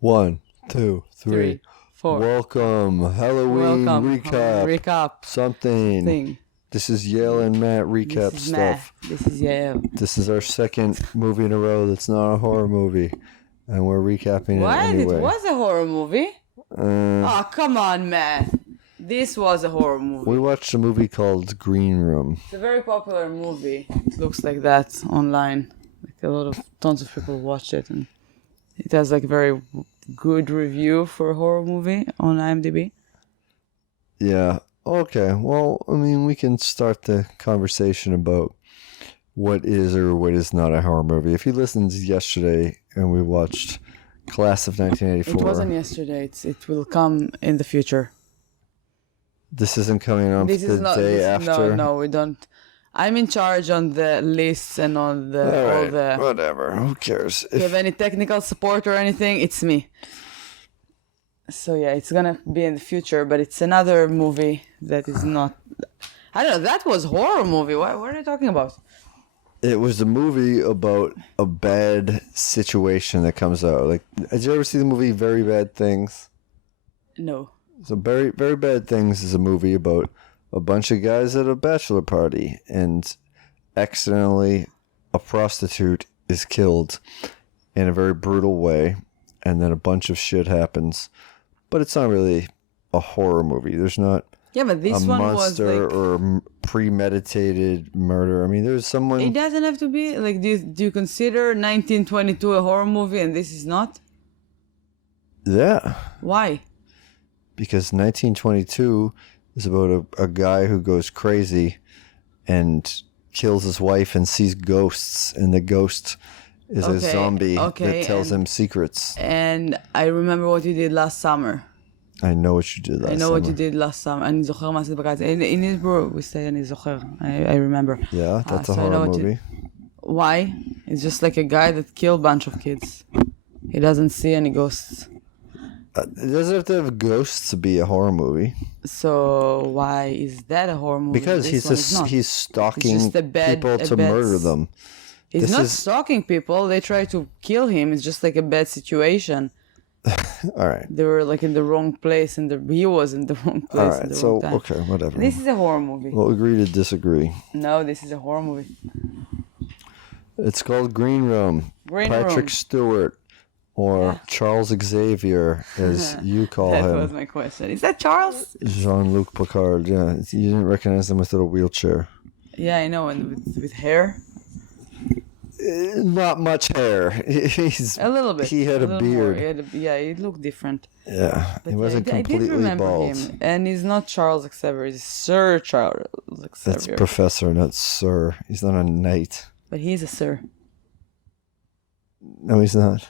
One, two, three. 3, 4. Welcome. Halloween recap. Recap. Something. This is Yael and Matt recap This is stuff. This is Yael. This is our second movie in a row that's not a horror movie. And we're recapping What? it anyway. It was a horror movie? Oh, come on, Matt. This was a horror movie. We watched a movie called Green Room. It's a very popular movie. It looks like that online. Like tons of people watch it, and it has like very good review for a horror movie on IMDb. Yeah. Okay. Well, I mean, we can start the conversation about what is or what is not a horror movie. If you listened yesterday and we watched Class of 1984. It wasn't yesterday. It will come in the future. This isn't coming on day after? No, we don't. I'm in charge on the lists and on all the... Whatever. Who cares? If you have any technical support or anything, it's me. So yeah, it's gonna be in the future, but it's another movie that is not... I don't know, that was horror movie. What are you talking about? It was a movie about a bad situation that comes out. Like, did you ever see the movie Very Bad Things? No. So Very, Very Bad Things is a movie about a bunch of guys at a bachelor party, and accidentally a prostitute is killed in a very brutal way, and then a bunch of shit happens. But it's not really a horror movie. There's not but this a one monster was like... or premeditated murder. I mean, there's someone... It doesn't have to be... Like, do you consider 1922 a horror movie and this is not? Yeah. Why? Because 1922 is about a guy who goes crazy and kills his wife and sees ghosts, and the ghost is a zombie that tells him secrets. And I remember what you did last summer. I know what you did last summer. what you did last summer. אני זוכר מה עשית בקיץ. In Hebrew we say אני זוכר. I remember. Yeah, that's a horror movie. Why? It's just like a guy that killed a bunch of kids. He doesn't see any ghosts. It doesn't have to have ghosts to be a horror movie. So why is that a horror movie? Because he's stalking people to murder them. He's not stalking people. They try to kill him. It's just like a bad situation. All right. They were like in the wrong place, and he was in the wrong place. All right. So time. Okay, whatever. This is a horror movie. We'll agree to disagree. No, this is a horror movie. It's called Green Room. Patrick Stewart. Or Charles Xavier, as you call him. That was my question. Is that Charles? Jean-Luc Picard, yeah. You didn't recognize him without a wheelchair. Yeah, I know, and with hair? Not much hair. He's a little bit. He had a beard. He looked different. Yeah, but he wasn't completely I did remember bald. him. And he's not Charles Xavier, he's Sir Charles Xavier. That's Professor, not Sir. He's not a knight. But he's a Sir. No, he's not.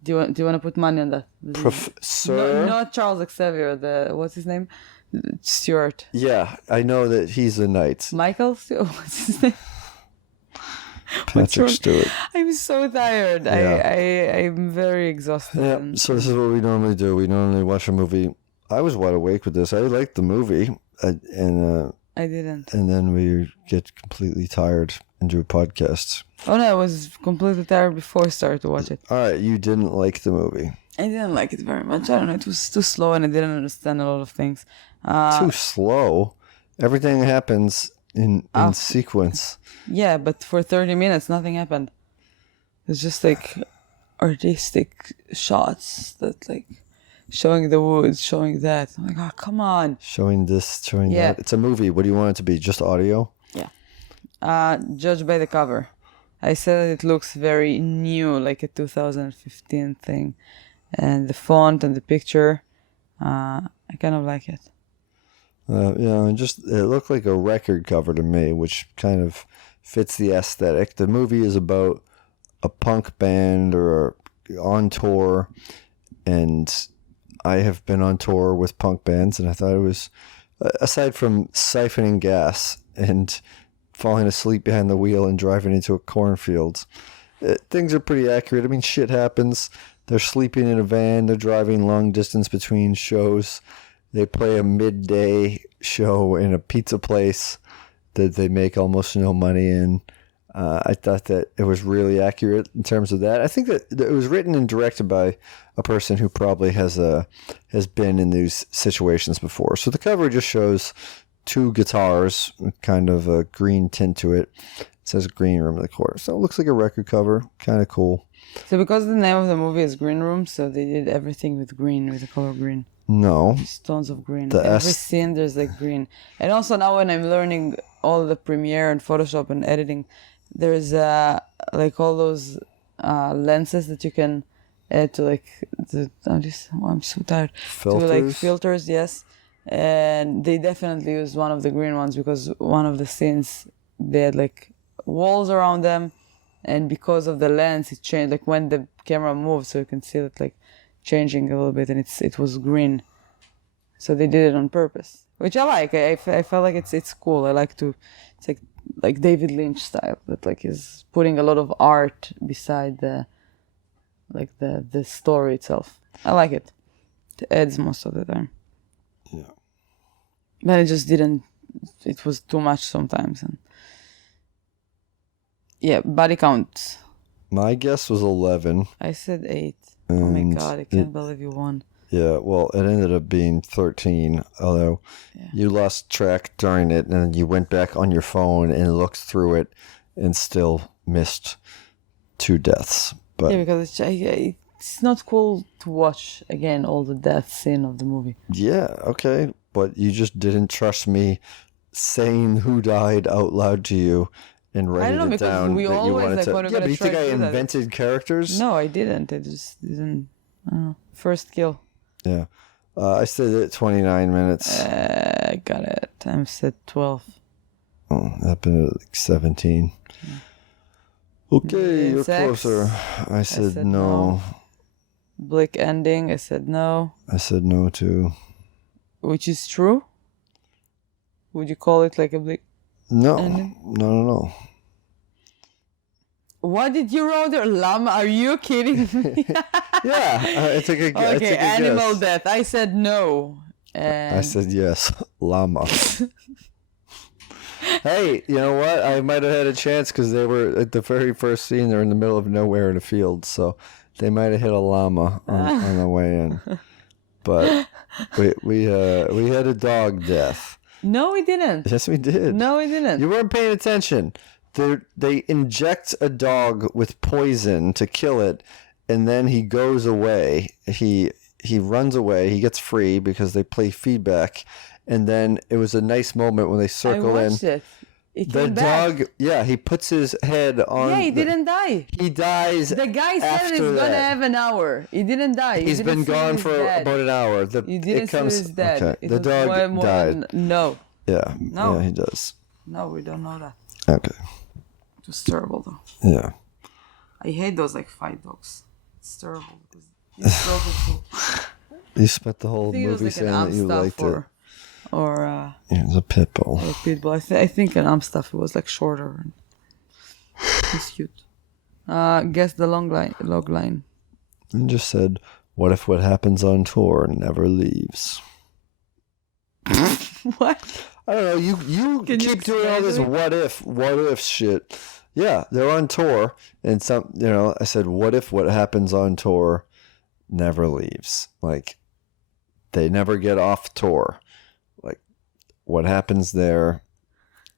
Do you want to put money on that? Sir? Not Charles Xavier. What's his name? Stuart. Yeah, I know that he's a knight. Michael Stewart. What's his name? Patrick Stewart. I'm so tired. Yeah. I'm very exhausted. Yeah. So this is what we normally do. We normally watch a movie. I was wide awake with this. I liked the movie, and I didn't. And then we get completely tired and do a podcast. Oh no, I was completely tired before I started to watch it. All right, you didn't like the movie. I didn't like it very much. I don't know, it was too slow and I didn't understand a lot of things. Too slow? Everything happens in sequence. Yeah, but for 30 minutes, nothing happened. It's just like artistic shots that like showing the woods, showing that. I'm like, oh, come on. Showing this, showing that. It's a movie. What do you want it to be? Just audio? Yeah. Judged by the cover. I said it looks very new, like a 2015 thing. And the font and the picture, I kind of like it. It looked like a record cover to me, which kind of fits the aesthetic. The movie is about a punk band or on tour, and I have been on tour with punk bands, and I thought it was, aside from siphoning gas and falling asleep behind the wheel and driving into a cornfield, things are pretty accurate. I mean, shit happens. They're sleeping in a van. They're driving long distance between shows. They play a midday show in a pizza place that they make almost no money in. I thought that it was really accurate in terms of that. I think that it was written and directed by a person who probably has been in these situations before. So the cover just shows two guitars, kind of a green tint to it. It says Green Room in the corner. So it looks like a record cover. Kind of cool. So because the name of the movie is Green Room, so they did everything with green, with the color green. No. Stones of green. Every scene there's like green. And also now when I'm learning all the Premiere and Photoshop and editing, there's like all those lenses that you can add to like I'm so tired. Filters? To like filters, yes. And they definitely used one of the green ones because one of the scenes they had like walls around them, and because of the lens it changed, like when the camera moved, so you can see it like changing a little bit, and it was green. So they did it on purpose, which I like. I felt like it's cool. I like to, it's like David Lynch style, that like is putting a lot of art beside the story itself. I like it. It adds most of the time. Yeah. But it just didn't. It was too much sometimes, and yeah, body count. My guess was 11. I said 8. Oh my god, I can't believe you won. Yeah, well, it ended up being 13, although you lost track during it, and you went back on your phone and looked through it and still missed 2 deaths. But yeah, because it's not cool to watch again all the death scene of the movie. Yeah, okay, but you just didn't trust me saying who died out loud to you and writing it down. We that always you wanted to. when Yeah, but you think I invented characters? No, I didn't. I just didn't. First kill. Yeah. I said it 29 minutes. I got it. I said 12. Oh, that been like 17. Okay, you're sex. closer. I said no. Bleak ending. I said no. I said no too. Which is true? Would you call it like a bleak ending? No. What did you write there? Llama? Are you kidding me? Yeah, I took a guess. Okay, animal death. I said no. I said yes. Llama. Hey, you know what? I might have had a chance because they were at the very first scene. They're in the middle of nowhere in a field, so they might have hit a llama on the way in. But we had a dog death. No, we didn't. Yes, we did. No, we didn't. You weren't paying attention. They inject a dog with poison to kill it, and then he goes away. He runs away. He gets free because they play feedback. And then it was a nice moment when they circle in. I watched it. The dog, he puts his head on. Yeah, he didn't die. He dies. The guy said he's gonna have an hour. He didn't die. He's been gone for about an hour. You didn't see he's dead. Okay. It The was dog way more died. No. Yeah. No. Yeah, he does. No, we don't know that. Okay. It was terrible though. Yeah. I hate those like fight dogs. It's terrible because it's terrible too. You spent the whole movie like saying that you liked it. Or it was a pit bull. A pit bull. I think an Amstaff was like shorter. He's cute. Guess the log line. And just said, "What if what happens on tour never leaves?" What? I don't know. You keep doing all this what if shit. Yeah, they're on tour, and I said, "What if what happens on tour never leaves?" Like, they never get off tour. Like, what happens there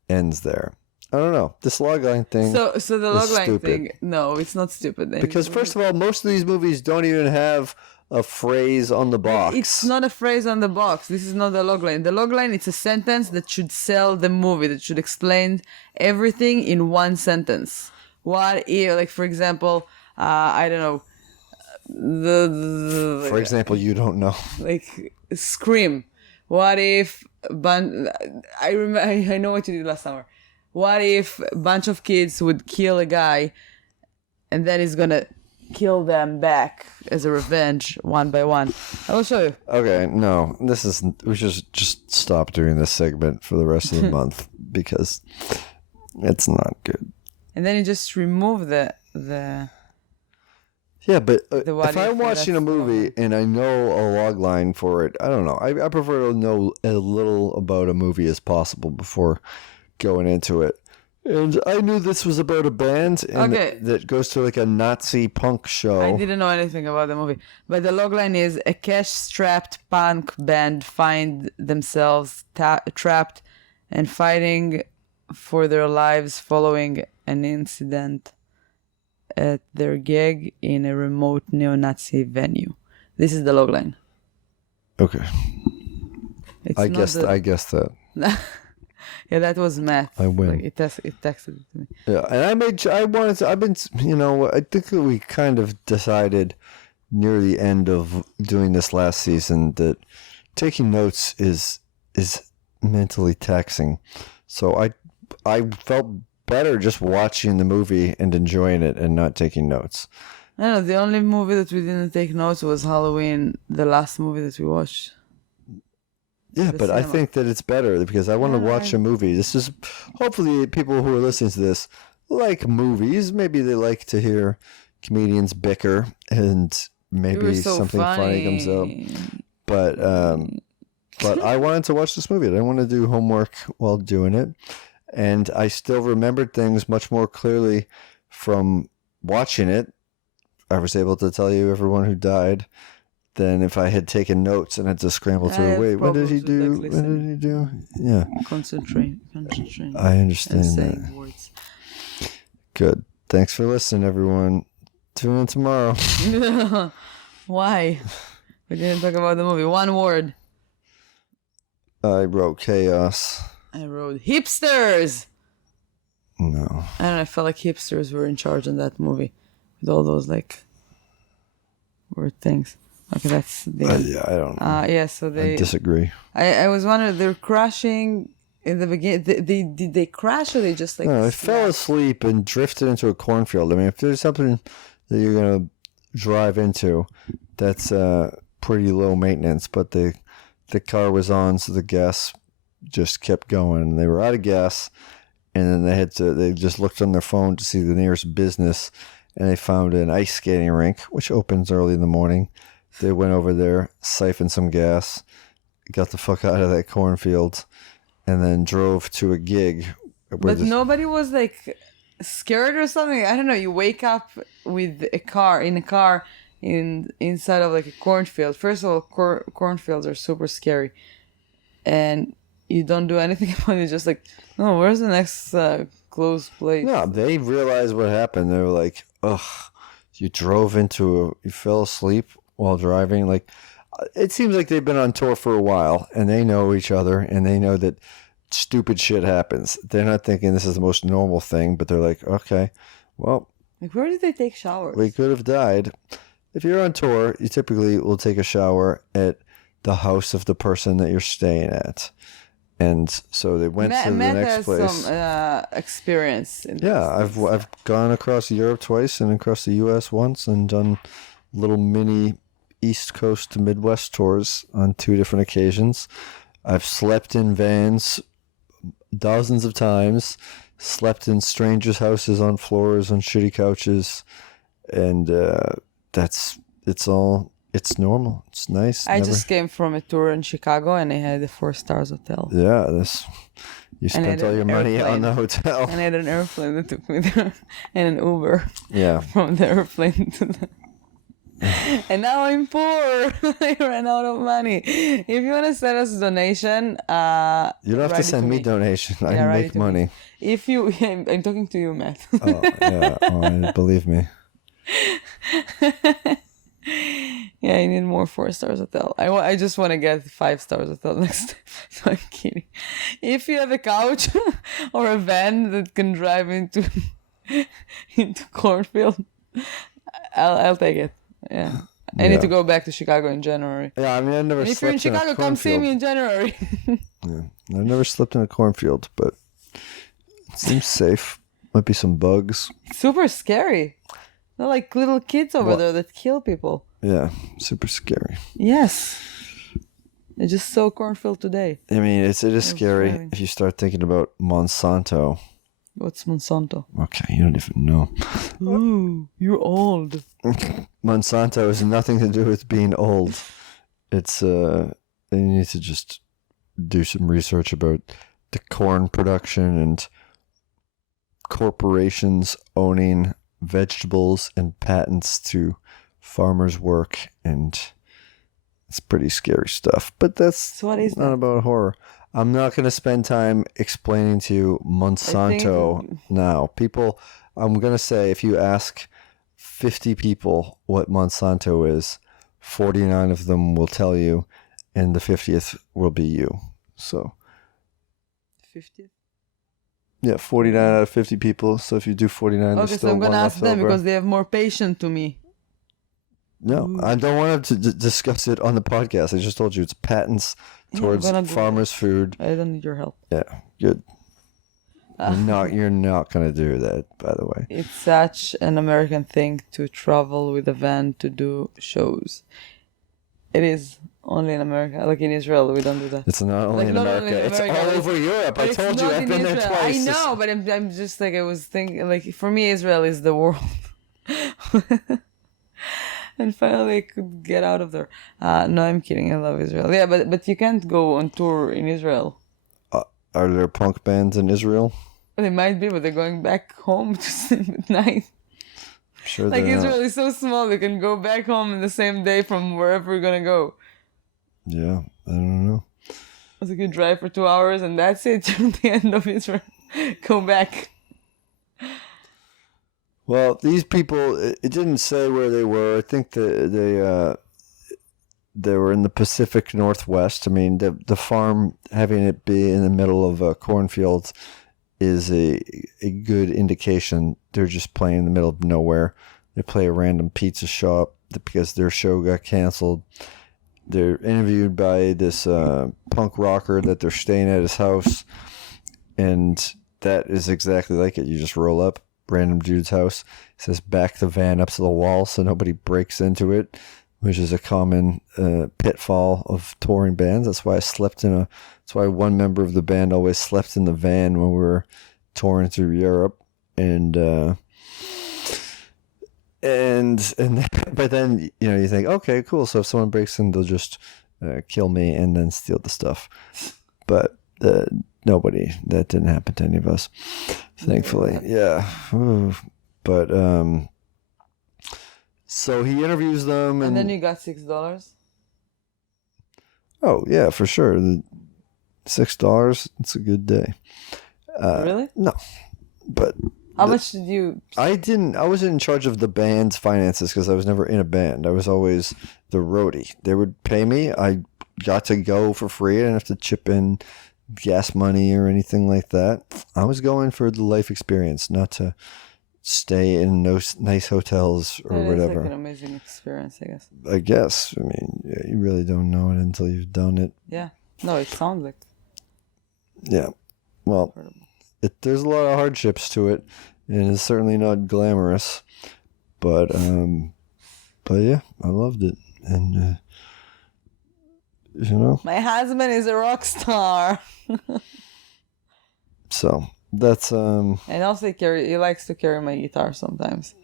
ends there. I don't know. This logline thing. So the logline thing. No, it's not stupid. Because first of all, most of these movies don't even have a phrase on the box. It's not a phrase on the box. This is not the logline. The logline, it's a sentence that should sell the movie, that should explain everything in one sentence. What if, like, for example, I don't know. For example, you don't know. Like, Scream. What if I know what you did last summer. What if a bunch of kids would kill a guy and then he's gonna kill them back as a revenge one by one? I will show you. Okay, no. We should just stop doing this segment for the rest of the month because it's not good. And then you just remove the Yeah, but if I'm watching a movie and I know a log line for it, I don't know. I prefer to know as little about a movie as possible before going into it. And I knew this was about a band and Okay. that goes to like a Nazi punk show. I didn't know anything about the movie, but the logline is a cash-strapped punk band find themselves trapped and fighting for their lives following an incident at their gig in a remote neo-Nazi venue. This is the logline. Okay. It's I not guessed that. Yeah, that was math. I win. Like, it texted it to me. Yeah, and I think that we kind of decided near the end of doing this last season that taking notes is mentally taxing. So I felt better just watching the movie and enjoying it and not taking notes. I don't know, the only movie that we didn't take notes was Halloween, the last movie that we watched. Yeah, but I think that it's better because I want to watch a movie. This is hopefully people who are listening to this like movies. Maybe they like to hear comedians bicker and maybe something funny comes up. But I wanted to watch this movie. I didn't want to do homework while doing it. And I still remembered things much more clearly from watching it. I was able to tell you everyone who died than if I had taken notes and had to scramble through. Wait, what did he do? What did he do? Yeah. Concentrate. I understand that. Words. Good. Thanks for listening, everyone. Tune in tomorrow. Why? We didn't talk about the movie. One word. I wrote chaos. I wrote hipsters. No. I don't know. I felt like hipsters were in charge in that movie with all those like weird things. Okay, that's the yeah, I don't know. yeah, so they I disagree. I was wondering, they're crashing in the beginning. Did they crash or they just like? No, I fell asleep and drifted into a cornfield. I mean, if there's something that you're gonna drive into, that's pretty low maintenance. But the car was on, so the gas just kept going. They were out of gas, and then they just looked on their phone to see the nearest business, and they found an ice skating rink, which opens early in the morning. They went over there, siphoned some gas, got the fuck out of that cornfield, and then drove to a gig. But nobody was like scared or something. I don't know. You wake up with a car inside of like a cornfield. First of all, cornfields are super scary, and you don't do anything about it. Just like, no, where's the next close place? No, they realized what happened. They were like, ugh, you fell asleep while driving. Like, it seems like they've been on tour for a while and they know each other and they know that stupid shit happens. They're not thinking this is the most normal thing, but they're like, okay, well, like, where did they take showers? We could have died. If you're on tour, you typically will take a shower at the house of the person that you're staying at. And so they went to the next place. Matt has some experience in this. I've gone across Europe twice and across the U.S. once and done little mini East Coast to Midwest tours on 2 different occasions. I've slept in vans dozens of times, slept in strangers' houses on floors, on shitty couches, and it's normal. It's nice. I just came from a tour in Chicago and I had a 4-star hotel. Yeah, you spent all your money on the hotel. And I had an airplane that took me there and an Uber. Yeah. From the airplane to the... And now I'm poor. I ran out of money. If you want to send us a donation, you don't have to send me donation. I make money. If you, I'm talking to you, Matt. Oh yeah, believe me. Yeah, I need more 4-star hotel. I just want to get 5-star hotel next time. So I'm kidding. If you have a couch or a van that can drive into cornfield, I'll take it. Yeah. I need to go back to Chicago in January. Yeah, I mean, I've never if you're in Chicago, come see me in January. Yeah, I've never slept in a cornfield, but it seems safe. Might be some bugs. Super scary. They're like little kids over there that kill people. Yeah, super scary. Yes. I just saw cornfield today. I mean, it is scary if you start thinking about Monsanto. What's Monsanto? Okay, you don't even know. Ooh, you're old. Monsanto has nothing to do with being old. It's you need to just do some research about the corn production and corporations owning vegetables and patents to farmers' work, and it's pretty scary stuff. But that's So what is not that? about horror. I'm not going to spend time explaining to you Monsanto now. People, I'm going to say if you ask 50 people what Monsanto is, 49 of them will tell you, and the 50th will be you. So, 50th? yeah, 49 out of 50 people. So if you do 49, there's Okay, still so I'm one gonna left ask them over. because they have more patience to me. No, I don't want to discuss it on the podcast. I just told you it's patents towards gonna do farmers' food. I don't need your help. Yeah, good. You're not gonna do that, by the way. It's such an American thing to travel with a van to do shows. It is only in America. Like in Israel, we don't do that. It's not only Like, in not America. only in It's America, all but over Europe. I But told it's you. not I've in been there Israel. twice. I know, but I'm just like, I was thinking, like, for me, Israel is the world. And finally, I could get out of there. No, I'm kidding. I love Israel. Yeah, but you can't go on tour in Israel. Are there punk bands in Israel? They might be, but they're going back home to sleep at night. I'm sure Like they're Israel not. is so small, they can go back home in the same day from wherever you're gonna go. Yeah, I don't know. So you can drive for 2 hours and that's it. Till the end of Israel, go back. Well, these people, it didn't say where they were. I think they were in the Pacific Northwest. I mean, the farm, having it be in the middle of cornfields, is a good indication they're just playing in the middle of nowhere. They play a random pizza shop because their show got canceled. They're interviewed by this punk rocker that they're staying at his house, and that is exactly like it. You just roll up, random dude's house. It says back the van up to the wall so nobody breaks into it, which is a common pitfall of touring bands. That's why that's why one member of the band always slept in the van when we were touring through Europe, and but then you think, okay, cool. So if someone breaks in, they'll just kill me and then steal the stuff. But nobody. That didn't happen to any of us, thankfully. Yeah. Ooh. But so he interviews them, And then you got $6. oh yeah, for sure. $6. It's a good day. Really? No, but How much did you? I wasn't in charge of the band's finances because I was never in a band. I was always the roadie. They would pay me. I got to go for free. I didn't have to chip in gas money or anything like that. I was going for the life experience, not to stay in nice hotels or It is whatever. like an amazing experience, I guess. I guess. I mean, yeah, you really don't know it until you've done it. Yeah. No, it sounds like Yeah. Well, incredible. there's a lot of hardships to it, and it's certainly not glamorous. But yeah, I loved it, and My husband is a rock star. so that's And also he likes to carry my guitar sometimes.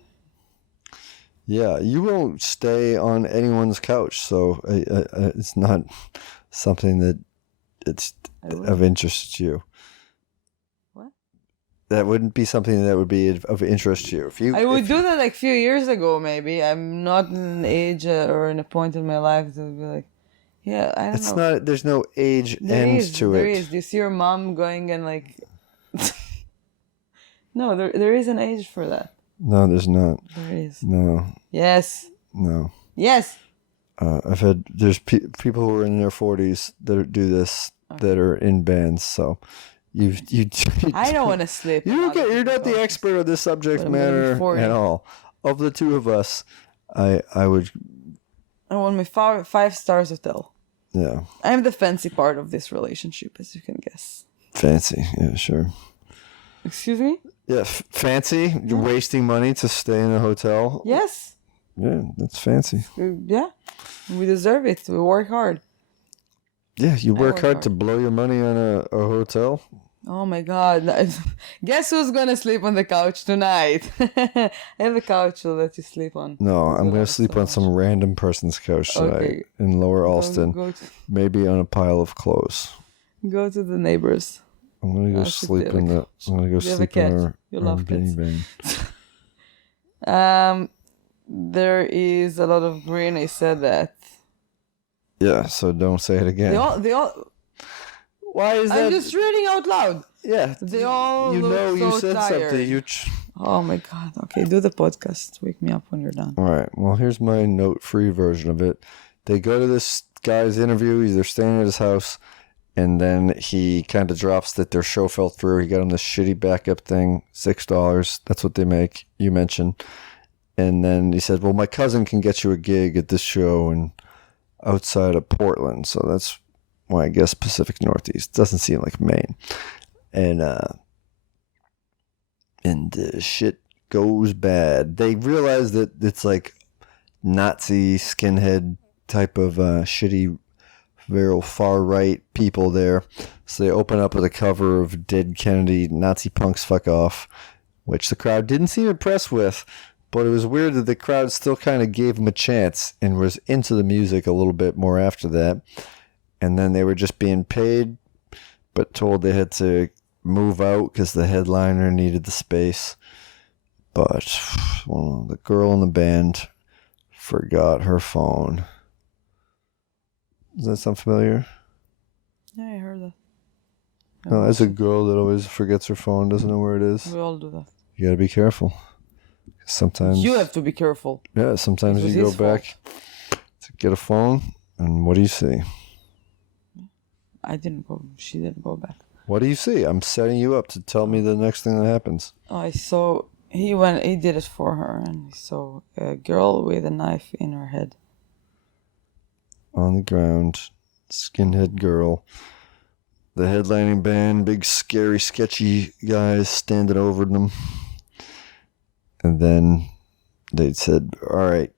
yeah. You won't stay on anyone's couch, so it's not something that it's of interest to you. What? That wouldn't be something that would be of interest to you. I would do that like a few years ago, maybe. I'm not in an age or in a point in my life to be like, yeah, I don't It's know. not. There's no age There end is, to there it. is. Do you see your mom going and like... No, there is an age for that. No, there's not. There is. No, Yes. no. Yes. There's people who are in their 40s that do this, that are in bands. So you I don't want to sleep. you're not the expert of this subject But I'm gonna be matter 40. at all. Of the two of us, I would, I want my five stars hotel. yeah, I'm the fancy part of this relationship, as you can guess. fancy, yeah, sure, Excuse me? yeah, fancy. You're wasting money to stay in a hotel. Yes. Yeah, that's fancy. Yeah. We deserve it. We work hard. Yeah, you work work hard hard. to blow your money on a hotel. Oh my god. Guess who's gonna sleep on the couch tonight? I have a couch to let you sleep on. No, I'm love gonna it sleep so on much. some random person's couch tonight Okay. in Lower Alston. Go Maybe on a pile of clothes. to the neighbors. I'm gonna go sleep in the. I'm gonna go you have a sleep in cat. our You love cats. beanie bag. There is a lot of green. I said that. Yeah, so don't say it again. They all. Why is that? I'm just reading out loud. Yeah, They all you look know you so said tired. something. Oh my god. Okay, do the podcast. Wake me up when you're done. All right. Well, here's my note-free version of it. They go to this guy's interview. They're staying at his house, and then he kind of drops that their show fell through. He got him this shitty backup thing, $6. That's what they make. You mentioned. And then he said, well, my cousin can get you a gig at this show and outside of Portland. So that's why I guess Pacific Northeast. Doesn't seem like Maine. And shit goes bad. They realize that it's like Nazi skinhead type of shitty, very far right people there. So they open up with a cover of Dead Kennedy, Nazi Punks Fuck Off, which the crowd didn't seem impressed with. But it was weird that the crowd still kind of gave him a chance and was into the music a little bit more after that. And then they were just being paid, but told they had to move out because the headliner needed the space. But well, the girl in the band forgot her phone. Does that sound familiar? Yeah, I heard that. No, as a girl that always forgets her phone, doesn't know where it is. We all do that. You gotta be careful. Sometimes you have to be careful. Yeah, sometimes It was you go his back to get a phone, and what do you see? I didn't go. She didn't go back. What do you see? I'm setting you up to tell me the next thing that happens. I saw he did it for her, and he saw a girl with a knife in her head. On the ground, skinhead girl. The headlining band, big scary sketchy guys standing over them. And then they said, all right,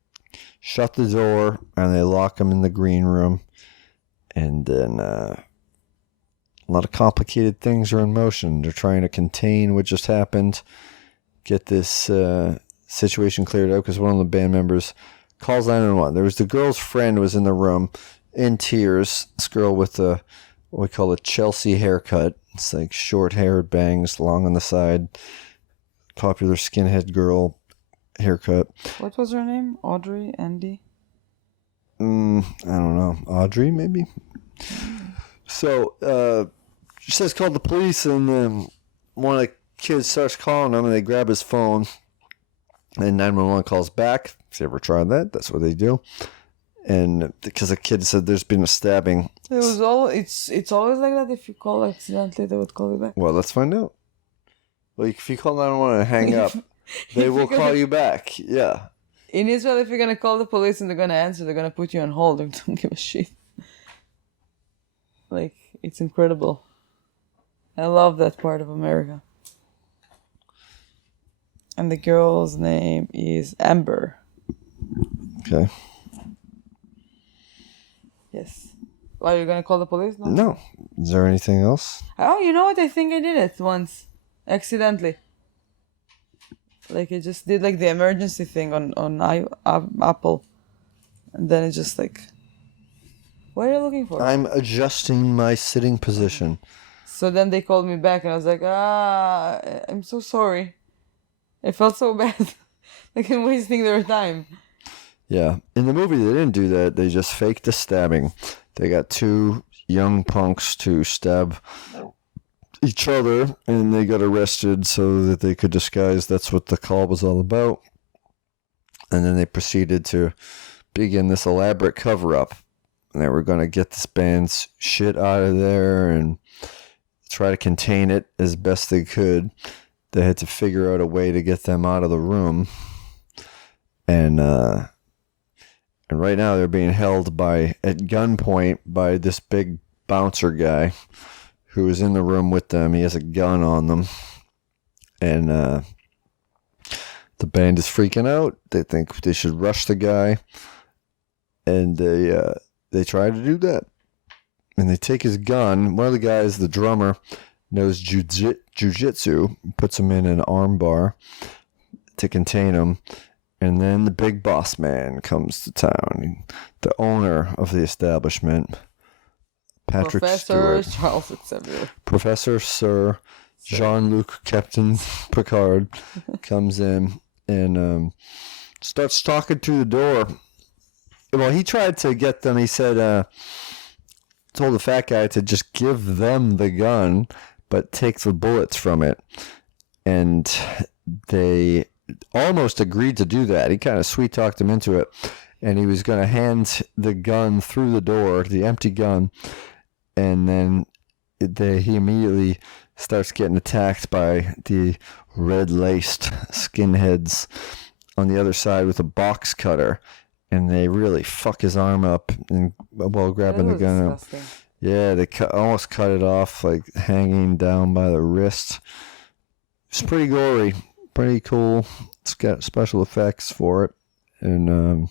shut the door, and they lock him in the green room. And then a lot of complicated things are in motion. They're trying to contain what just happened, get this situation cleared out, because one of the band members calls 911. There was the girl's friend was in the room in tears. This girl with what we call a Chelsea haircut. It's like short-haired bangs, long on the side. Popular skinhead girl haircut. What was her name? Audrey? Andy? I don't know. Audrey, maybe? So, she says, call the police, and then one of the kids starts calling him, and they grab his phone, and 911 calls back. If you ever tried that, that's what they do. And because the kid said there's been a stabbing. It's always like that. If you call accidentally, they would call you back. Well, let's find out. Well, if you call 911 and hang up, they will call you back. Yeah. In Israel, if you're going to call the police and they're going to answer, they're going to put you on hold. They don't give a shit. Like, it's incredible. I love that part of America. And the girl's name is Amber. Okay. Yes. Why, you're going to call the police? No. Is there anything else? Oh, you know what? I think I did it once. Accidentally. Like, I just did, like, the emergency thing on Apple. And then it's just like... What are you looking for? I'm adjusting my sitting position. So then they called me back, and I was like, I'm so sorry. I felt so bad. Like, I'm wasting their time. Yeah. In the movie, they didn't do that. They just faked the stabbing. They got two young punks to stab each other, and they got arrested so that they could disguise that's what the call was all about. And then they proceeded to begin this elaborate cover-up. And they were going to get this band's shit out of there and try to contain it as best they could. They had to figure out a way to get them out of the room. And right now they're being held at gunpoint by this big bouncer guy who is in the room with them. He has a gun on them. And the band is freaking out. They think they should rush the guy. And they try to do that. And they take his gun. One of the guys, the drummer, knows jujitsu, puts him in an arm bar to contain him. And then the big boss man comes to town. The owner of the establishment, Patrick Professor Stewart. Charles Xavier. Professor Sir Jean-Luc Captain Picard comes in and starts talking through the door. Well, he tried to get them. He said, told the fat guy to just give them the gun, but take the bullets from it. And they almost agreed to do that. He kind of sweet talked them into it. And he was going to hand the gun through the door, the empty gun. And then he immediately starts getting attacked by the red-laced skinheads on the other side with a box cutter. And they really fuck his arm up and while grabbing the gun. Disgusting. Yeah, they almost cut it off, like hanging down by the wrist. It's pretty gory, pretty cool. It's got special effects for it. And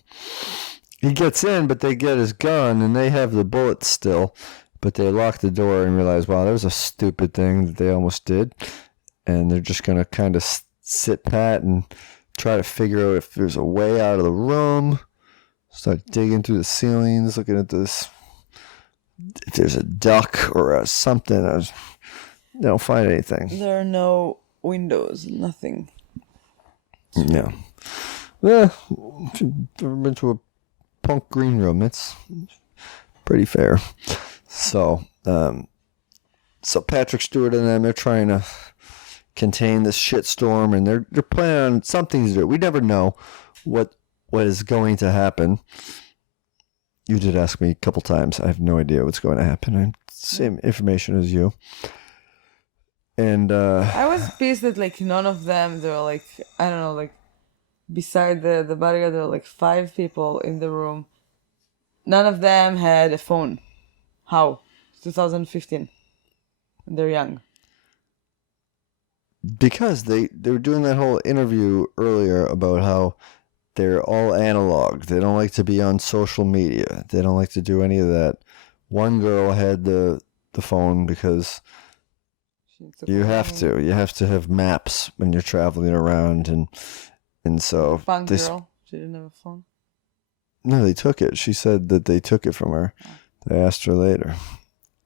he gets in, but they get his gun, and they have the bullets still. But they lock the door and realize, wow, that was a stupid thing that they almost did. And they're just going to kind of sit pat and try to figure out if there's a way out of the room. Start digging through the ceilings, looking at this. If there's a duck or something, they don't find anything. There are no windows, nothing. Yeah. Well, if you've ever been to a punk green room, it's pretty fair. So Patrick Stewart and them, they're trying to contain this shitstorm, and they're planning on something to do. We never know what is going to happen. You did ask me a couple times. I have no idea what's going to happen. I have the same information as you. And I was pissed that like none of them, they were like, I don't know, like beside the bodyguard, there were like 5 people in the room. None of them had a phone. How? 2015. They're young. Because they were doing that whole interview earlier about how they're all analog. They don't like to be on social media. They don't like to do any of that. One girl had the phone because you have to. You have to have maps when you're traveling around, and so Punk girl. She didn't have a phone. No, they took it. She said that they took it from her. They asked her later,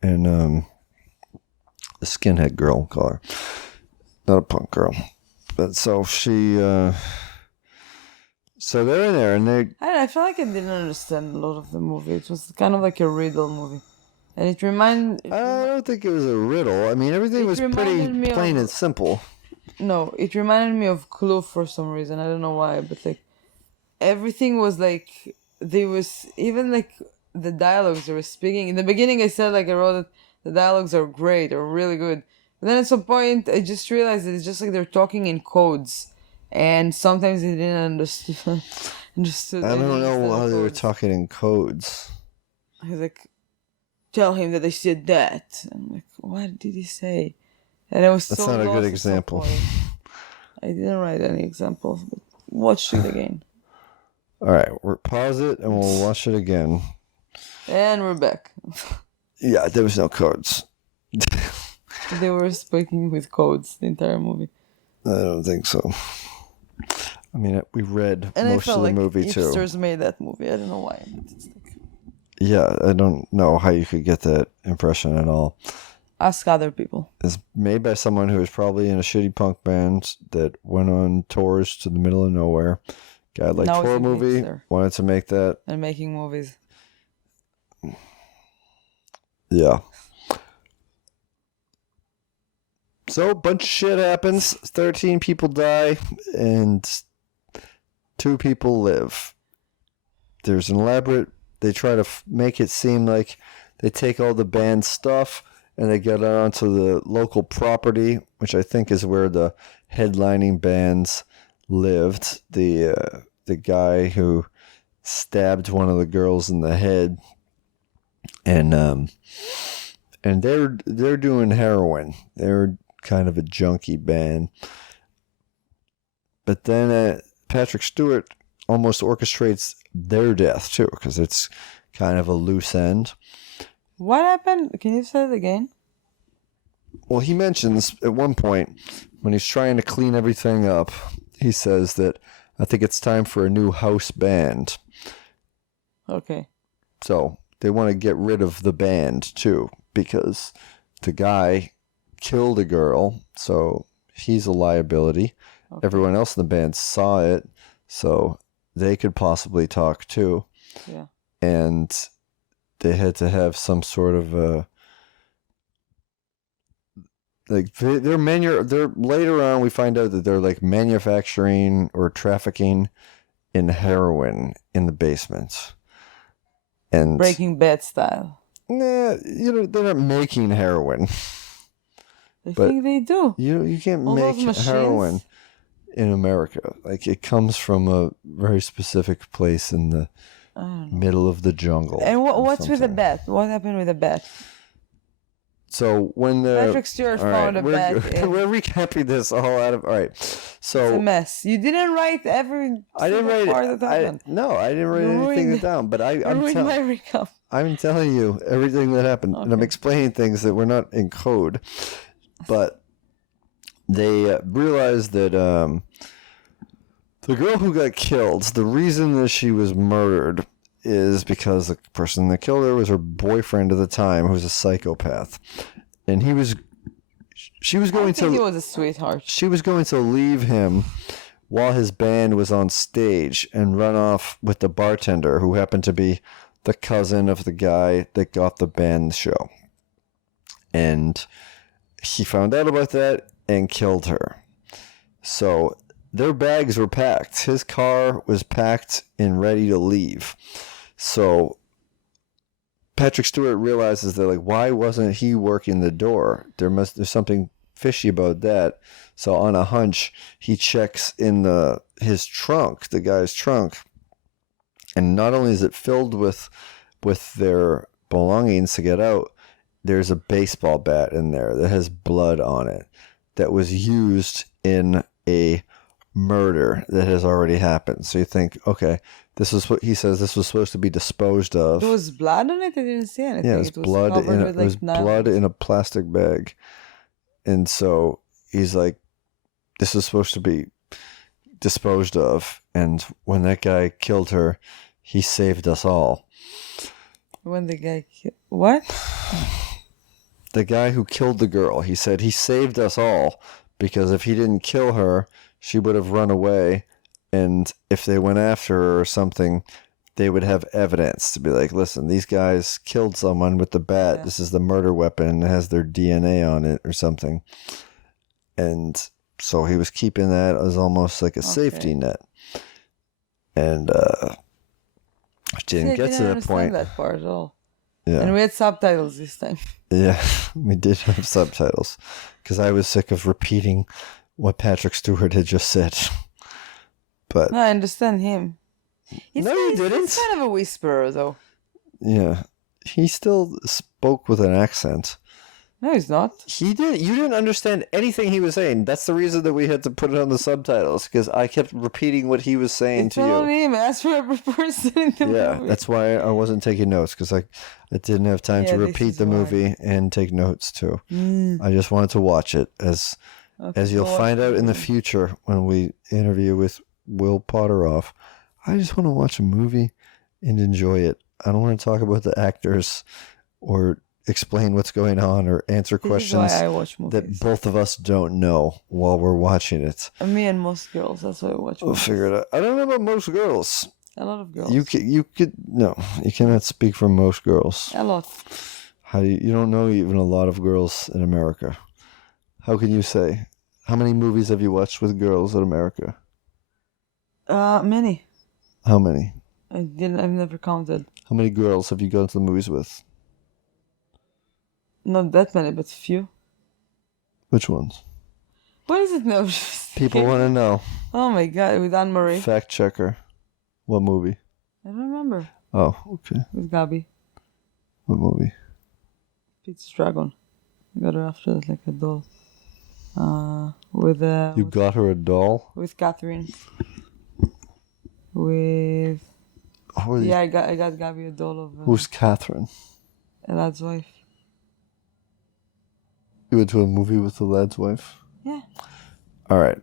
and the skinhead girl, we'll call her, not a punk girl, but so she. So they're in there, and they. I don't know, I feel like I didn't understand a lot of the movie. It was kind of like a riddle movie, and it reminded. I don't think it was a riddle. I mean, everything was pretty plain and simple. No, it reminded me of Clue for some reason. I don't know why, but like everything was like there was even like the dialogues they were speaking. In the beginning, I said like I wrote that the dialogues are great or really good. But then at some point, I just realized that it's just like they're talking in codes. And sometimes they didn't understand. I don't know how they were talking in codes. I was like, tell him that I said that. I'm like, what did he say? And I was That's so not a good lost example. I didn't write any examples, but watch it again. All right, we'll pause it and we'll watch it again. And we're back. Yeah, there was no codes. They were speaking with codes the entire movie. I don't think so. I mean, we read and most of the movie too. Hipsters made that movie. I don't know why. But it's like... Yeah, I don't know how you could get that impression at all. Ask other people. It's made by someone who was probably in a shitty punk band that went on tours to the middle of nowhere. Guy liked horror movie, wanted to make that. And making movies. Yeah. So a bunch of shit happens. 13 people die, and 2 people live. There's an elaborate... They try to make it seem like they take all the band stuff and they get it onto the local property, which I think is where the headlining bands lived. The guy who stabbed one of the girls in the head, and they're doing heroin. They're kind of a junkie band. But then Patrick Stewart almost orchestrates their death too, because it's kind of a loose end. What happened? Can you say it again? Well, he mentions at one point when he's trying to clean everything up, he says that I think it's time for a new house band. Okay. So they want to get rid of the band too, because the guy killed a girl, so he's a liability. Okay. Everyone else in the band saw it, so they could possibly talk too. Yeah. And they had to have some sort of a like they're later on we find out that they're like manufacturing or trafficking in heroin in the basement. And Breaking Bad style. Nah, they're not making heroin. I But think they do. You can't All make those machines? heroin in America. Like it comes from a very specific place in the I don't know. middle of the jungle. And or what's with the something. bat? What happened with the bat? So when the Patrick Stewart all found a bat. we're recapping this all out of all right. It's a So mess. You didn't write every I didn't single write part it. that happened. I didn't write You anything ruined- down. But You ruined my recap. I'm telling you everything that happened, and I'm Okay. explaining things that were not in code. But they realized that the girl who got killed, the reason that she was murdered is because the person that killed her was her boyfriend at the time, who was a psychopath, and she was I going think he to was a sweetheart. she was going to leave him while his band was on stage and run off with the bartender, who happened to be the cousin of the guy that got the band show. And he found out about that and killed her. So their bags were packed. His car was packed and ready to leave. So Patrick Stewart realizes that, like, why wasn't he working the door? There's something fishy about that. So on a hunch, he checks in his trunk, the guy's trunk, and not only is it filled with their belongings to get out, there's a baseball bat in there that has blood on it that was used in a murder that has already happened. So you think, okay, this is what he says. This was supposed to be disposed of. There was blood on it? I didn't see anything. Yeah, it was blood covered in with, it was nails. blood in a plastic bag, and so he's like, "This is supposed to be disposed of." And when that guy killed her, he saved us all. When the guy... What? The guy who killed the girl, he said he saved us all because if he didn't kill her, she would have run away, and if they went after her or something, they would have evidence to be like, listen, these guys killed someone with the bat. Yeah. This is the murder weapon. It has their DNA on it or something. And so he was keeping that as almost like a safety net. And didn't get to that point. That part at all. Yeah. And we had subtitles this time. Yeah, we did have subtitles because I was sick of repeating what Patrick Stewart had just said. But No, I understand him. No, you didn't. He's kind of a whisperer, though. yeah, he still spoke with an accent. No, he's not. He did. You didn't understand anything he was saying. That's the reason that we had to put it on the subtitles because I kept repeating what he was saying It's to on you. him. Ask for every person in the Yeah, movie. that's why I wasn't taking notes because I didn't have time Yeah, to this repeat is the why. movie and take notes too. Mm. I just wanted to watch it as you'll watch find the out in the movie. future when we interview with Will Potteroff. I just want to watch a movie and enjoy it. I don't want to talk about the actors or explain what's going on or answer This is questions why I watch that movies. both of us don't know while we're watching it. Me and most girls. That's why I watch We'll movies. figure it out. I don't know about most girls. A lot of girls. You could no, you cannot speak for most girls. A lot. How do you don't know even a lot of girls in America? How can you say? How many movies have you watched with girls in America? Many. How many? I've never counted. How many girls have you gone to the movies with? Not that many, but few. Which ones? What is it now? People want to know. Oh my god, with Anne Marie. Fact checker. What movie? I don't remember. Oh, okay. With Gabi. What movie? Pete's Dragon. I got her after that like a doll. With You got her a doll? with Catherine. With Who I got Gabi a doll of Who's Catherine? a lad's wife. You went to a movie with the lad's wife? Yeah. All right.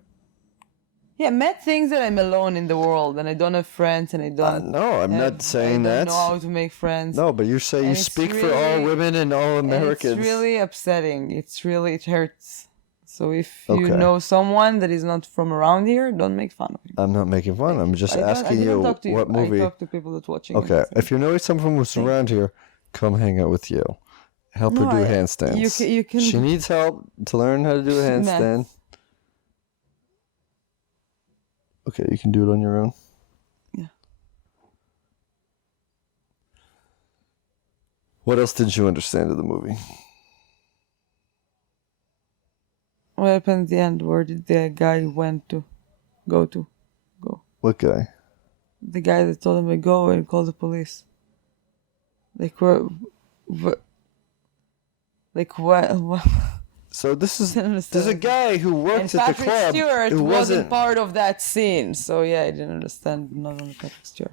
Yeah, Matt thinks that I'm alone in the world and I don't have friends and I don't. No, I'm not saying I don't that. know how to make friends. No, but you say you And it's speak for all really- women and all And Americans. it's really upsetting. It hurts. So if you Okay. know someone that is not from around here, don't make fun of him. I'm not making fun. I'm just asking you talk to what movie. I talk to people that watching. Okay, it. if you know someone who's around here, come hang out with you. Help her No, do I- handstands. you can- She needs help to learn how to do a handstand. Okay, you can do it on your own. Yeah. What else didn't you understand of the movie? What happened at the end? Where did the guy go to? What guy? The guy that told him to go and call the police. Like what? Like what? So this is Didn't understand. there's a guy who And worked at the Patrick club Stewart who wasn't part of that scene, so yeah, I didn't understand. Not only Patrick Stewart.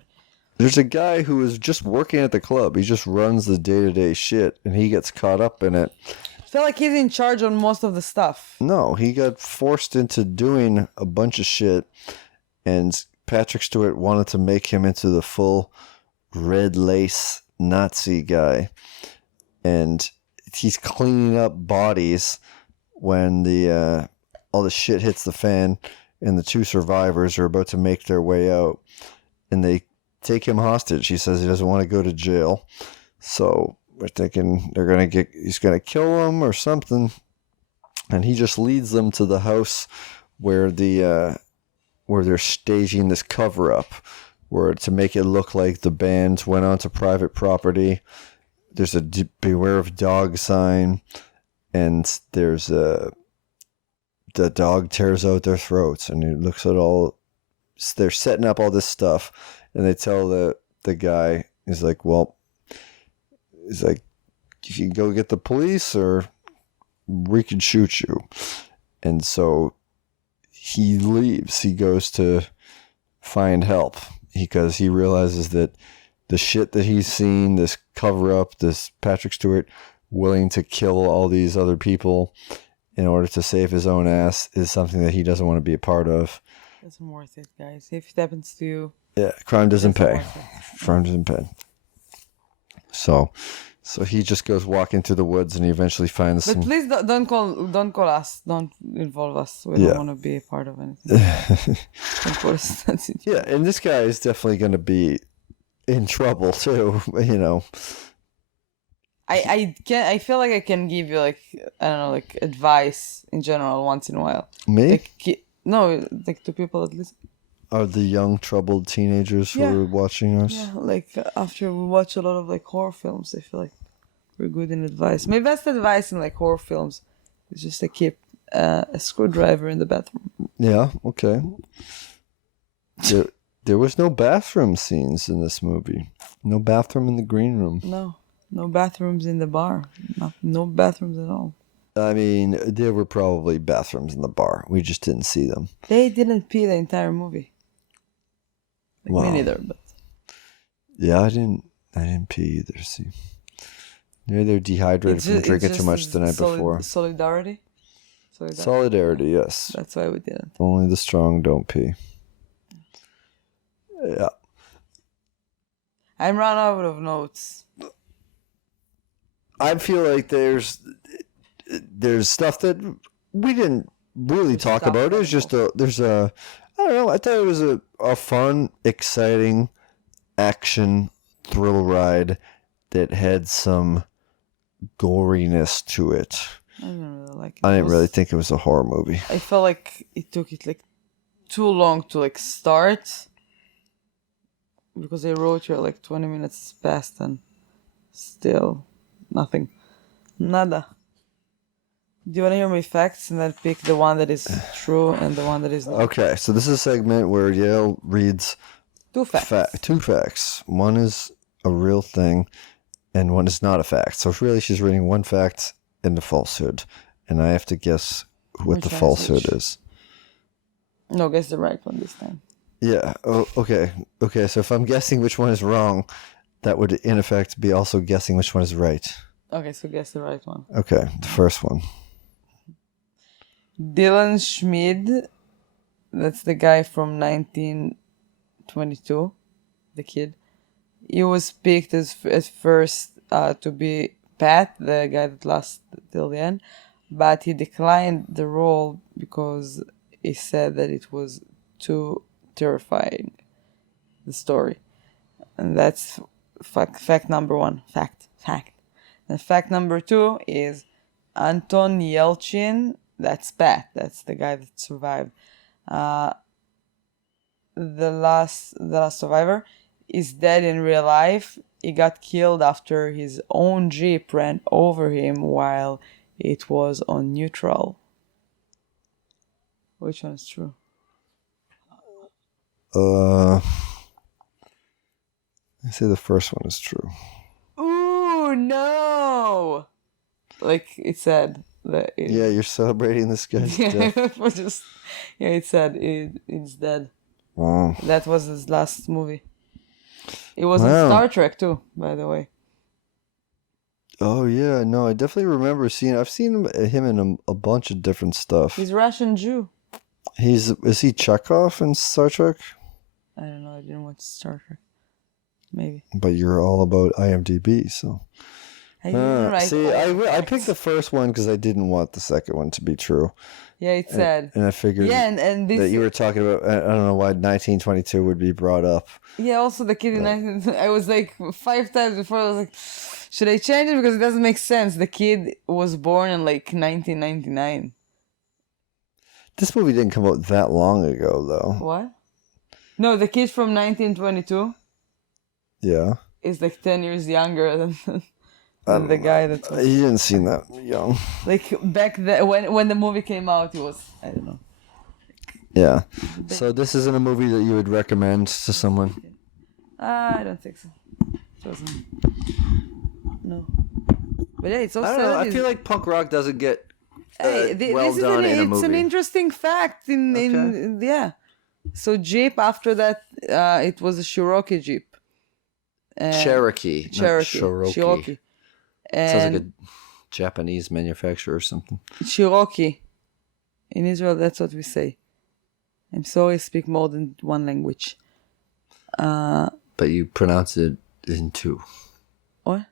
There's a guy who is just working at the club. He just runs the day-to-day shit, and he gets caught up in it. I feel like he's in charge on most of the stuff. No, he got forced into doing a bunch of shit, and Patrick Stewart wanted to make him into the full red lace Nazi guy. And he's cleaning up bodies when the all the shit hits the fan, and the two survivors are about to make their way out, and they take him hostage. He says he doesn't want to go to jail, so we're thinking he's gonna kill them or something, and he just leads them to the house where where they're staging this cover up, where to make it look like the band went onto private property. There's a beware of dog sign, and there's the dog tears out their throats, and he looks at all. They're setting up all this stuff, and they tell the guy, he's like, you can go get the police, or we can shoot you. And so he leaves. He goes to find help because he realizes that the shit that he's seen, this cover up, this Patrick Stewart willing to kill all these other people in order to save his own ass, is something that he doesn't want to be a part of. It's worth it, guys. If it happens to you, Yeah, crime doesn't it's pay. worth it. Crime doesn't pay. So he just goes walking through the woods, and he eventually finds But some. please don't call us. Don't involve us. We Yeah. don't want to be a part of anything. Don't put us. Yeah, and this guy is definitely going to be in trouble too. You know. I feel like I can give you like, I don't know, like advice in general once in a while. Me? Like no, like to people that listen. Are the young troubled teenagers who Yeah. are watching us? Yeah, like after we watch a lot of like horror films, I feel like we're good in advice. My best advice in like horror films is just to keep a screwdriver in the bathroom. Yeah, okay. There was no bathroom scenes in this movie. No bathroom in the green room. No bathrooms in the bar. No bathrooms at all. I mean, there were probably bathrooms in the bar. We just didn't see them. They didn't pee the entire movie. Like Wow. me neither, but Yeah, I didn't pee either. See, maybe they're dehydrated from drinking too much the night before. Solidarity. Solidarity, yes. That's why we didn't. Only the strong don't pee. Yeah. I'm run out of notes. I feel like there's stuff that we didn't really talk stuff about. It was just I don't know. I thought it was a fun, exciting action thrill ride that had some goriness to it. I didn't really like it. I didn't really think it was a horror movie. I felt like it took it like too long to like start, because I wrote here like 20 minutes past and still nothing. Nada. Do you want to hear my facts and then pick the one that is true and the one that is not? Okay, so this is a segment where Yael reads Two facts. two facts. One is a real thing, and one is not a fact. So really, she's reading one fact and a falsehood, and I have to guess what Which the one is falsehood which? is. No, guess the right one this time. Yeah. Oh, okay. Okay. So if I'm guessing which one is wrong, that would in effect be also guessing which one is right. Okay, so guess the right one. Okay. The first one. Dylan Schmid That's the guy from 1922, the kid. He was picked at first to be Pat, the guy that lasted till the end, but he declined the role because he said that it was too terrifying, the story. And that's fact number one. Fact. And fact number two is Anton Yelchin. That's Pat. That's the guy that survived. The last survivor is dead in real life. He got killed after his own jeep ran over him while it was on neutral. Which one is true? I say the first one is true. Ooh, no! Like it said. Yeah, you're celebrating this guy's death. It said it's dead. Wow. That was his last movie. It was in Star Trek too, by the way. Oh yeah, no, I definitely remember seeing. I've seen him in a bunch of different stuff. He's Russian Jew. Is he Chekhov in Star Trek? I don't know. I didn't watch Star Trek. Maybe. But you're all about IMDb, so. I didn't write. See, I picked the first one because I didn't want the second one to be true. Yeah, it said. And I figured and this, that you were talking about, I don't know why 1922 would be brought up. Yeah, also the kid in 19... I was like 5 times before, I was like, should I change it? Because it doesn't make sense. The kid was born in like 1999. This movie didn't come out that long ago, though. What? No, the kid from 1922 Yeah. is like 10 years younger than the guy that was... He didn't seem that young. Like back then, when the movie came out, he was, I don't know. Yeah. So this isn't a movie that you would recommend to someone? I don't think so. It wasn't. No. But yeah, it's also... I don't know. I feel like punk rock doesn't get well this done in a movie. It's an interesting fact. Yeah. So Jeep, after that, it was a Cherokee Jeep. Cherokee. Cherokee. And sounds like a Japanese manufacturer or something. Cherokee. In Israel, that's what we say. I'm sorry, I speak more than one language. But you pronounce it in two. What?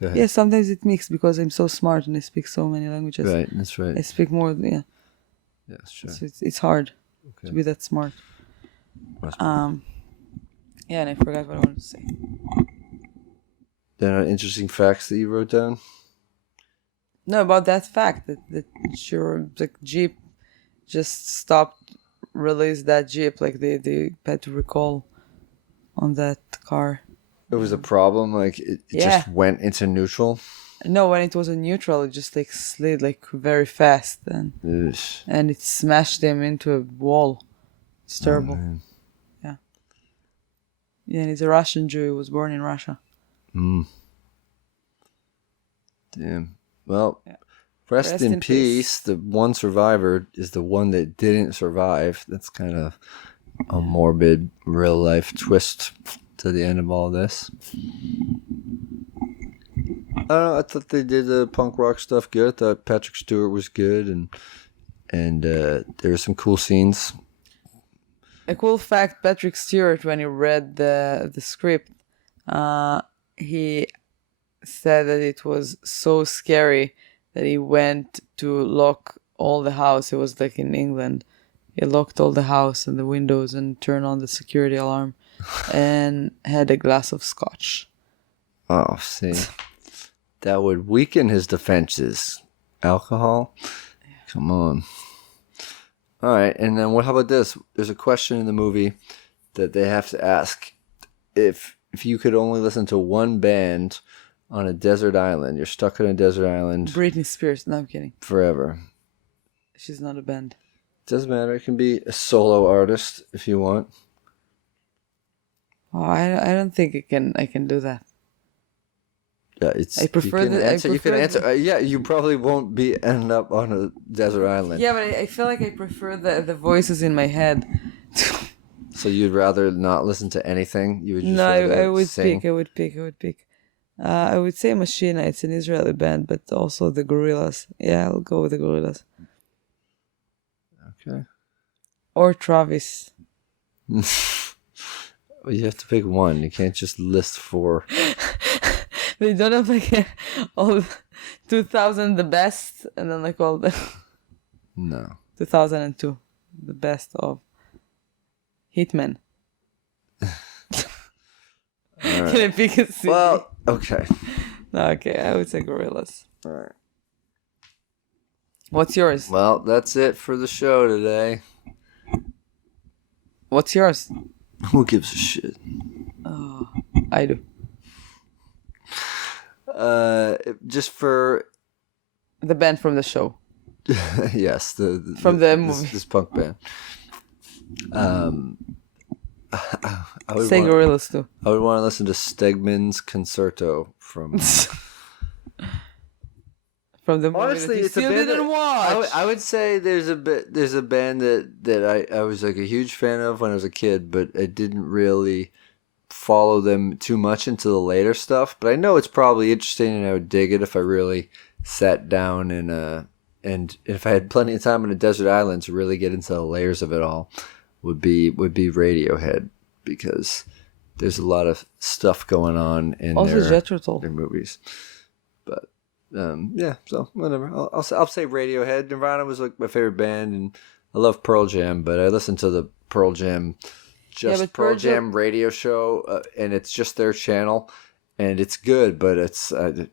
Go ahead. Yeah, sometimes it mixes because I'm so smart and I speak so many languages. Right, that's right. I speak more, yeah. Yeah, sure. So it's hard to be that smart. Yeah, and I forgot what I wanted to say. There are interesting facts that you wrote down? No, about that fact that the Jeep just stopped, released that Jeep, like they had to recall on that car. It was a problem, like it just went into neutral? No, when it was in neutral, it just like slid like very fast and it smashed him into a wall. It's terrible. Oh, Yeah, and he's a Russian Jew. He was born in Russia. Damn. Well, rest in peace. The one survivor is the one that didn't survive. That's kind of a morbid real life twist to the end of all this. I don't know. I thought they did the punk rock stuff good. I thought Patrick Stewart was good, and there were some cool scenes. A cool fact: Patrick Stewart, when he read the script, he said that it was so scary that he went to lock all the house. It was like in England. He locked all the house and the windows and turned on the security alarm and had a glass of scotch. Oh, see. That would weaken his defenses. Alcohol? Come on. All right, and then how about this? There's a question in the movie that they have to ask. If you could only listen to one band on a desert island, you're stuck on a desert island. Britney Spears. No, I'm kidding. Forever. She's not a band. Doesn't matter. It can be a solo artist if you want. Oh, I don't think I can do that. Yeah, I prefer you can answer. Yeah, you probably won't end up on a desert island. Yeah, but I feel like I prefer the voices in my head. So you'd rather not listen to anything? You would just I would sing? pick. I would say Machina. It's an Israeli band, but also the Gorillas. Yeah, I'll go with the Gorillas. Okay. or Travis. You have to pick one. You can't just list 4. They don't have like all 2000 the best, and then like all the No. 2002 the best of Hitman. Right. Can I pick a city? Well, okay. No, okay, I would say Gorillas. All right. What's yours? Well, that's it for the show today. What's yours? Who gives a shit? Oh, I do. Just for The band from the show. yes, From the movie. This punk band. I would Say want, Gorillas too. I would want to listen to Stegman's Concerto from. From the movie Honestly, that you it's a still band didn't watch. I would say there's a band that I was like a huge fan of when I was a kid, but I didn't really follow them too much into the later stuff. But I know it's probably interesting, and I would dig it if I really sat down and if I had plenty of time on a desert island to really get into the layers of it all. Would be Radiohead, because there's a lot of stuff going on in Also their Jethro Tull. movies. But yeah, so whatever. I'll say Radiohead. Nirvana was like my favorite band, and I love Pearl Jam, but I listened to the Pearl Jam Pearl Jam radio show, and it's just their channel, and it's good, but it's I've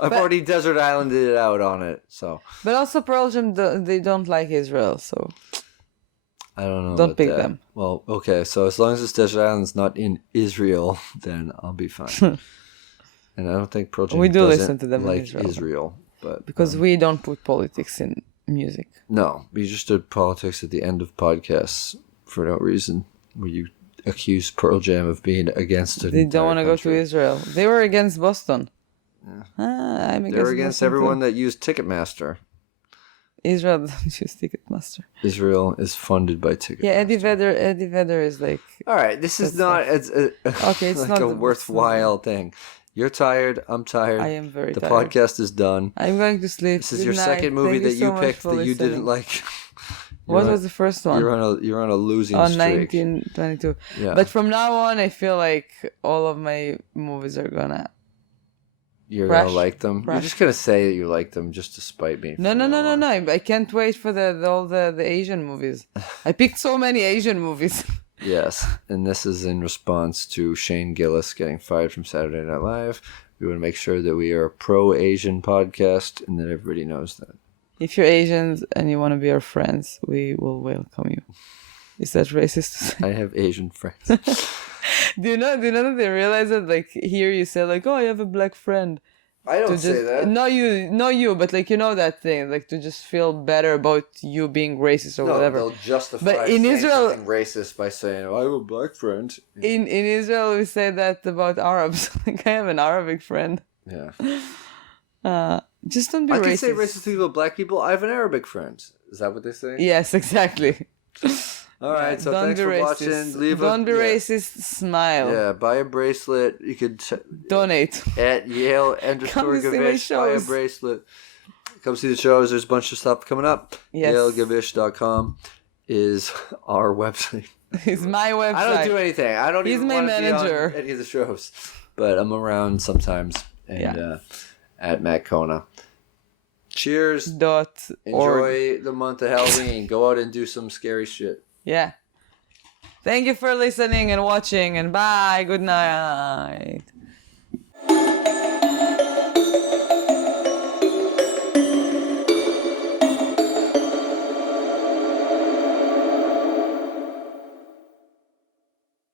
already desert islanded it out on it, so. But also Pearl Jam, they don't like Israel, so I don't know. Don't pick them. Well, okay, so as long as this desert island's not in Israel, then I'll be fine. And I don't think Pearl Jam we do doesn't listen to them like in Israel, but because we don't put politics in music. no, we just did politics at the end of podcasts for no reason. Where you accuse Pearl Jam of being against it. They don't want to go to Israel. They were against Boston. Yeah. I'm against They're against Boston everyone too. that used Ticketmaster. Israel doesn't use Ticketmaster. Israel is funded by Ticketmaster. Yeah, Eddie Vedder is like. All right, this is not okay. It's like not a worthwhile thing. You're tired. I'm tired. I am very the tired. The podcast is done. I'm going to sleep. This is Good your night. second movie Thank that you so picked much for that you listening. didn't like. What was the first one? You're on a losing on streak. 1922. Yeah. But from now on, I feel like all of my movies are gonna. You're Crash. gonna like them. Crash. You're just gonna say that you like them just to spite me. No. I can't wait for all the Asian movies. I picked so many Asian movies. Yes, and this is in response to Shane Gillis getting fired from Saturday Night Live. We want to make sure that we are a pro-Asian podcast and that everybody knows that. If you're Asians and you want to be our friends, we will welcome you. Is that racist to say? I have Asian friends. Do you know that they realize that, like, here you say, like, oh, I have a black friend. I don't say that. No, you, but, like, you know that thing, like, to just feel better about you being racist or whatever. They'll justify But in saying Israel- something racist by saying, oh, I have a black friend. In Israel, we say that about Arabs. Like, I have an Arabic friend. Yeah. Just don't be I racist. can say racist things about black people. I have an Arabic friend. Is that what they say? Yes, exactly. All right, so don't thanks be for racist. watching. Don't be racist. Smile. Yeah, buy a bracelet. You could Donate. at Yael Come to see my _Gavish. Buy a shows. bracelet. Come see the shows. There's a bunch of stuff coming up. Yes. YaelGavish.com is our website. It's my website. I don't do anything. I don't He's even my want to be manager. on any of the shows. But I'm around sometimes. And at Matt Kona. Cheers. .org. Enjoy the month of Halloween. Go out and do some scary shit. Yeah. Thank you for listening and watching, and bye. Good night.